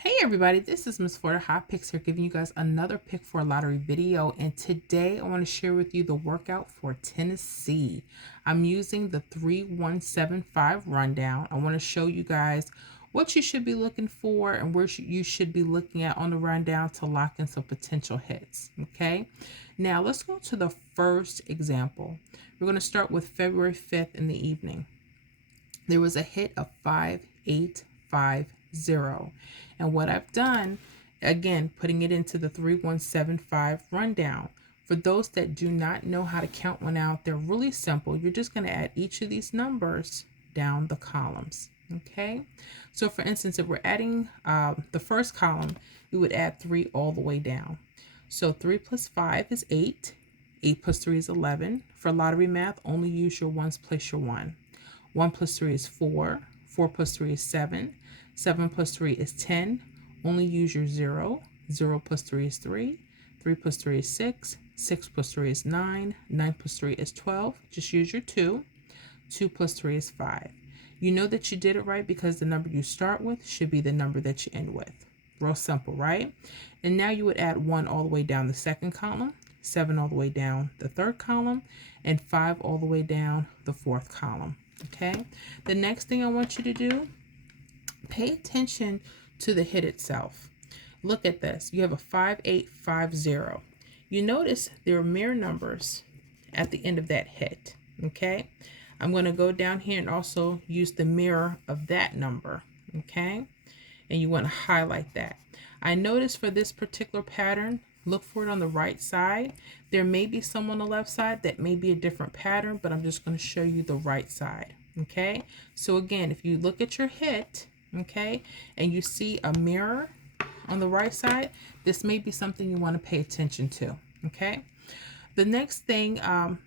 Hey everybody, this is Miss Florida Hot Picks here, giving you guys another pick for a lottery video. And today I want to share with you the workout for Tennessee. I'm using the 3175 rundown. I want to show you guys what you should be looking for and where you should be looking at on the rundown to lock in some potential hits. Okay, now let's go to the first example. We're going to start with February 5th in the evening. There was a hit of 5850. And what I've done, again, putting it into the 3175 rundown. For those that do not know how to count one out, they're really simple. You're just going to add each of these numbers down the columns. Okay, so for instance, if we're adding the first column, we would add 3 all the way down. So 3 plus 5 is 8. 8 plus 3 is 11. For lottery math, only use your ones, place your 1. 1 plus 3 is 4. 4 plus 3 is 7. 7 plus 3 is 10. Only use your 0. 0 plus 3 is 3. 3 plus 3 is 6. 6 plus 3 is 9. 9 plus 3 is 12. Just use your 2. 2 plus 3 is 5. You know that you did it right because the number you start with should be the number that you end with. Real simple, right? And now you would add 1 all the way down the second column, 7 all the way down the third column, and 5 all the way down the fourth column. Okay? The next thing I want you to do, pay attention to the hit itself. Look at this. You have a 5850. You notice there are mirror numbers at the end of that hit. Okay? I'm going to go down here and also use the mirror of that number. Okay? And you want to highlight that. I noticed for this particular pattern, look for it on the right side. There may be some on the left side that may be a different pattern, but I'm just going to show you the right side. Okay? So again, if you look at your hit, okay, and you see a mirror on the right side, this may be something you want to pay attention to. Okay? The next thing,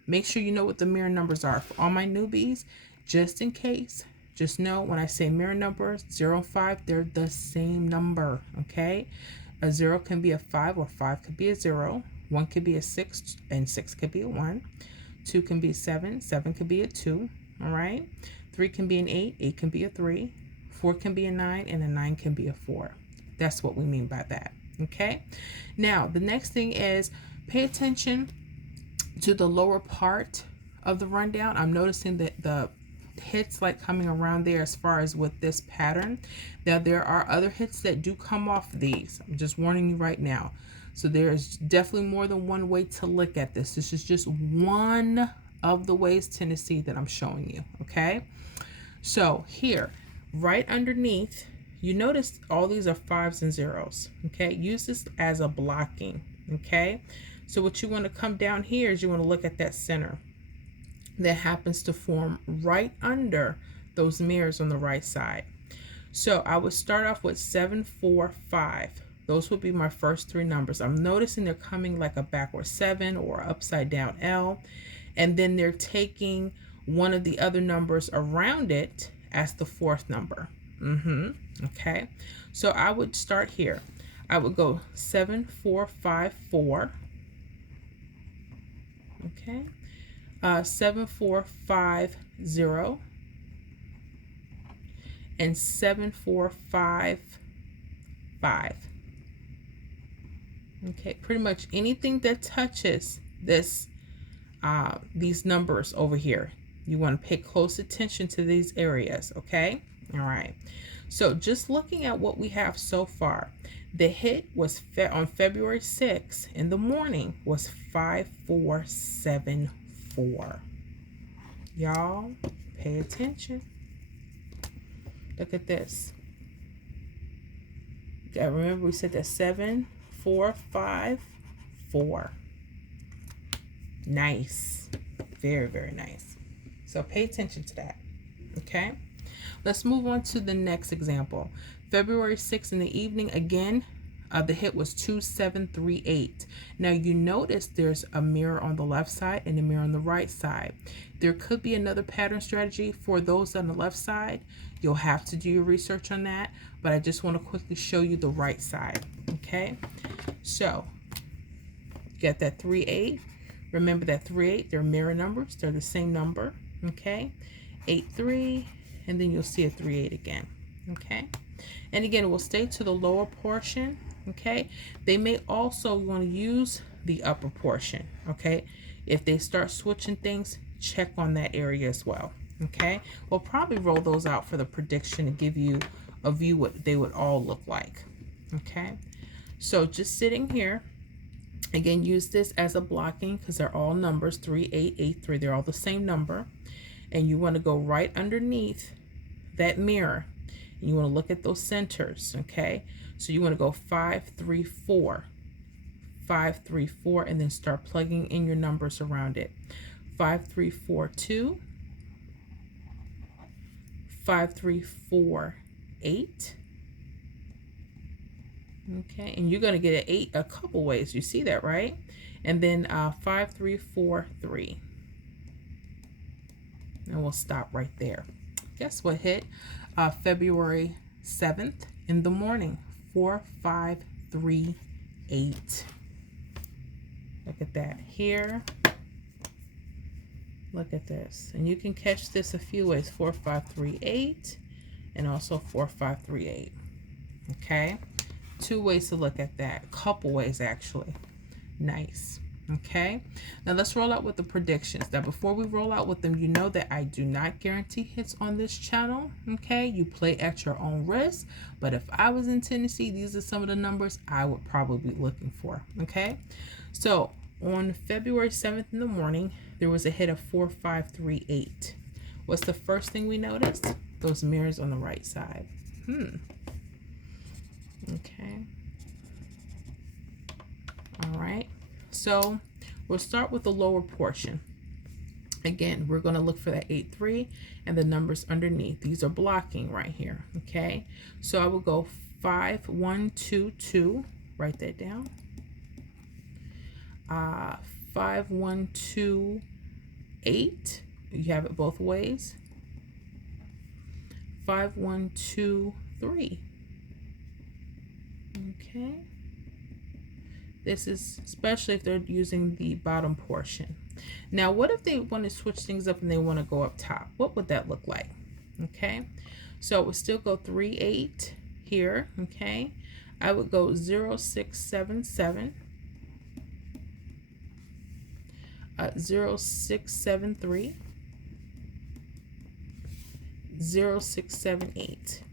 make sure you know what the mirror numbers are. For all my newbies, just in case, just know when I say mirror numbers, 0 and 5, they're the same number, okay? A 0 can be a 5 or 5 could be a 0. 1 could be a 6 and 6 could be a 1. 2 can be 7, 7 could be a 2, all right? 3 can be an 8, 8 can be a 3. 4 can be a 9, and a 9 can be a 4. That's what we mean by that, okay? Now, the next thing is pay attention to the lower part of the rundown. I'm noticing that the hits like coming around there as far as with this pattern. Now there are other hits that do come off these. I'm just warning you right now. So there's definitely more than one way to look at this. This is just one of the ways Tennessee that I'm showing you. Okay. So here, right underneath, you notice all these are 5s and 0s. Okay. Use this as a blocking. Okay. So what you want to come down here is you want to look at that center that happens to form right under those mirrors on the right side. So I would start off with 7, 4, 5. Those would be my first 3 numbers. I'm noticing they're coming like a backward 7 or upside down L, and then they're taking one of the other numbers around it as the 4th number. Okay, so I would start here. I would go 7, 4, 5, 4. Okay. 7, 4, 5, 0, and 7, 4, 5, 5. Okay, pretty much anything that touches this, these numbers over here, you want to pay close attention to these areas. Okay, all right. So just looking at what we have so far, the hit was on February 6th in the morning was 5474. Y'all pay attention. Look at this. Remember we said that 7, 4, 5, 4. Nice. Very, very nice. So pay attention to that. Okay. Let's move on to the next example. February 6th in the evening, again, the hit was 2738. Now you notice there's a mirror on the left side and a mirror on the right side. There could be another pattern strategy for those on the left side. You'll have to do your research on that, but I just want to quickly show you the right side. Okay, so you got that 38. Remember that 38, they're mirror numbers. They're the same number. Okay, 83, and then you'll see a 38 again. Okay, And again, we'll stay to the lower portion, okay? They may also want to use the upper portion, okay? If they start switching things, check on that area as well, okay? We'll probably roll those out for the prediction to give you a view what they would all look like, okay? So just sitting here, again, use this as a blocking because they're all numbers, 3, 8, 8, 3. They're all the same number. And you want to go right underneath that mirror. And you want to look at those centers, okay? So you want to go 5, 3, 4. 5, 3, 4, and then start plugging in your numbers around it. 5, 3, 4, 2. 5, 3, 4, 8. Okay, and you're going to get an 8 a couple ways. You see that, right? And then 5, 3, 4, 3. And we'll stop right there. Guess what hit? February 7th in the morning. 4, 5, 3, 8. Look at that here. Look at this. And you can catch this a few ways. 4, 5, 3, 8. And also 4, 5, 3, 8. Okay. 2 ways to look at that. Couple ways, actually. Nice. Okay. Now let's roll out with the predictions. Now before we roll out with them, you know that I do not guarantee hits on this channel. Okay. You play at your own risk. But if I was in Tennessee, these are some of the numbers I would probably be looking for. Okay. So on February 7th in the morning, there was a hit of 4, 5, 3, 8. What's the first thing we noticed? Those mirrors on the right side. Okay. All right. So we'll start with the lower portion. Again, we're going to look for that 8, 3 and the numbers underneath. These are blocking right here. Okay. So I will go 5, 1, 2, 2. Write that down. 5, 1, 2, 8. You have it both ways. 5, 1, 2, 3. Okay. This is especially if they're using the bottom portion. Now, what if they want to switch things up and they want to go up top? What would that look like? Okay. So it would still go 3, 8 here. Okay. I would go 0, 6, 7, 7. 0, 6, 7, 3. 0, 6, 7, 8.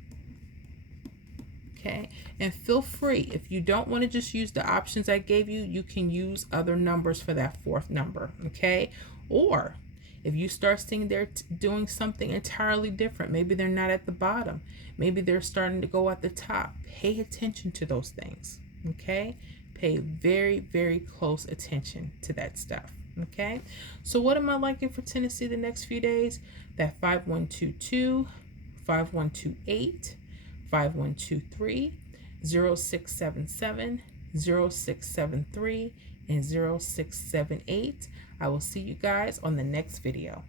Okay, and feel free, if you don't want to just use the options I gave you, you can use other numbers for that fourth number, okay? Or if you start seeing they're doing something entirely different, maybe they're not at the bottom, maybe they're starting to go at the top, pay attention to those things, okay? Pay very, very close attention to that stuff, okay? So what am I liking for Tennessee the next few days? That 5, 1, 2, 2, 5, 1, 2, 8, 5, 1, 2, 3, 0, 6, 7, 7, 0, 6, 7, 3, and 0, 6, 7, 8. I will see you guys on the next video.